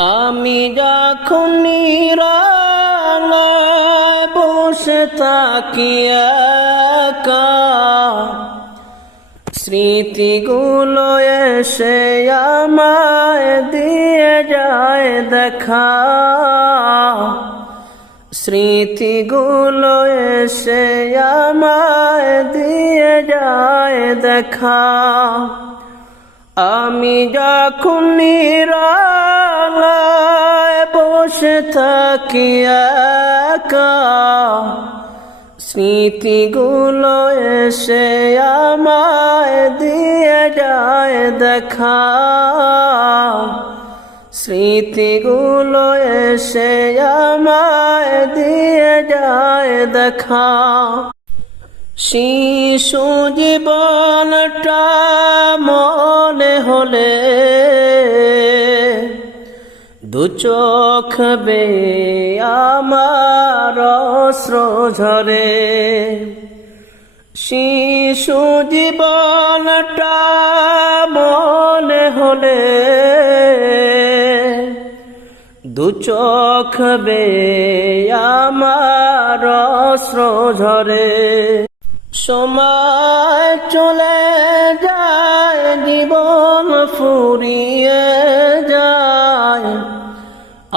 আমি যখন নিরালায় বসে থাকি একা, স্মৃতিগুলো এসে আমায় দিয়ে যায় দেখা, স্মৃতিগুলো এসে আমায় দিয়ে যায় দেখা। আমি যখন নিরালায় বসে থাকি একা, স্মৃতিগুলো এসে আমায় দিয়ে যায় দেখা, স্মৃতিগুলো এসে আমায় দিয়ে যায় দেখা। শিশু জীবনটা মনে হলে দু চোখ বেয়ে আমার অশ্র ঝরে, শিশু জীবনটা মনে হলে দু চোখ বেয়ে আমার অশ্র ঝরে। সময় চলে যায়, জীবন ফুরিয়ে যায়,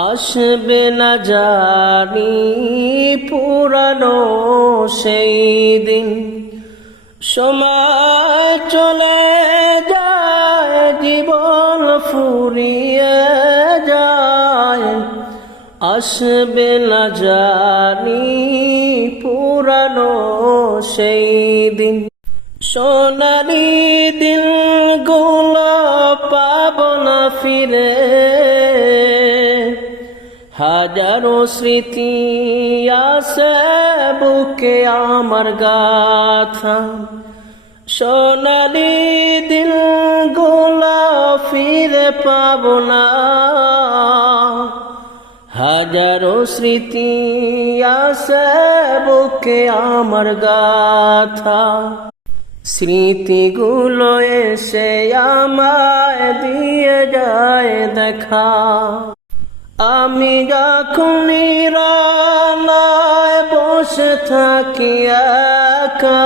আসবে না জানি পুরানো সেই দিন। সময় চলে যায়, জীবন ফুরিয়ে যায়, আসবে না জানি পুরানো সেই দিন। সোনালি দিনগুলো পাবো না ফিরে, হাজারো স্মৃতি আছে বুকে আমার গাথা। সোনালি দিনগুলো ফিরে পাবো না, হাজারো স্মৃতি আছে বুকে আমার গাথা। স্মৃতিগুলো এসে আমায় দিয়ে যায় দেখা। আমি যখন নিরালায় বসে থাকি একা,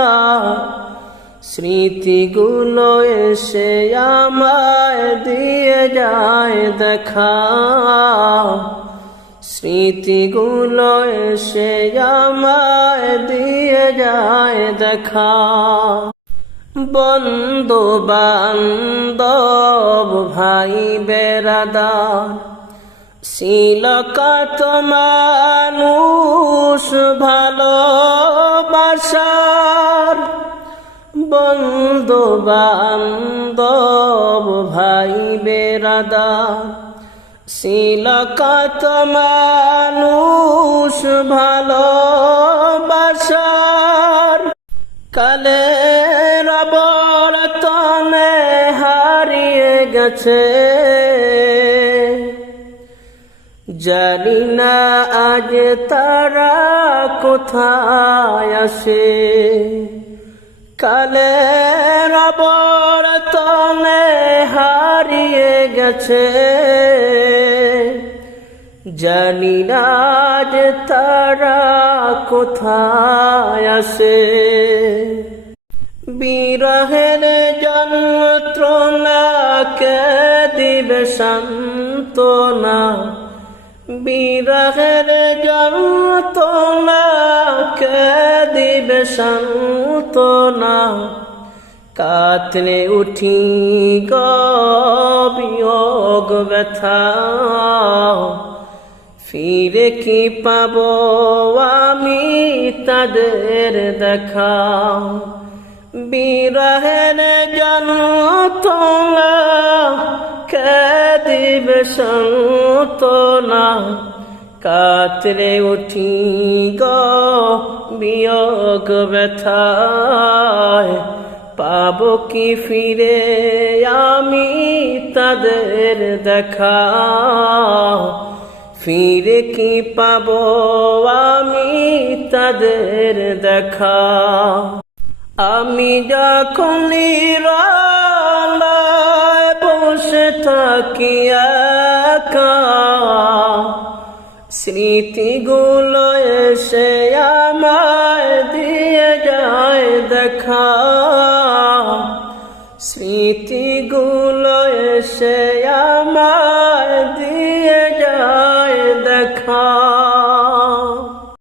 স্মৃতিগুলো এসে আমায় দিয়ে যায় দেখা, স্মৃতিগুলো এসে আমায় দিয়ে যায় দেখা। বন্ধু বান্ধব ভাই বেরাদার ছিল কত মানুষ ভালোবাসার, বন্ধু বান্ধব ভাই বেরাদার ছিল কত মানুষ ভালোবাসার। কালের আবর্তনে হারিয়ে গেছে, জানি না আজ তারা কোথায় আছে। কালের আবর্তনে হারিয়ে গেছে, জানি না আজ তারা কোথায় আছে। বিরহের যন্ত্রণা কে দিবে সান্ত্বনা, বিরহের যন্ত্রণা কে দিবে সান্ত্বনা। কাতরে উঠি গো বিয়োগ ব্যথা, ফিরে কি পাবো আমি তাদের দেখা। বিরহের যন্ত্রণা কে দিবে সান্ত্বনা, কাতরে উঠি গো বিয়োগ ব্যথায়। পাবো কি ফিরে আমি তাদের দেখা, ফিরে কি পাবো আমি তাদের দেখা। আমি যখন নিরালায় বসে থাকি থাকা স্মৃতিগুলো এসে আমায় দিয়ে যায় দেখা, স্মৃতিগুলো এসে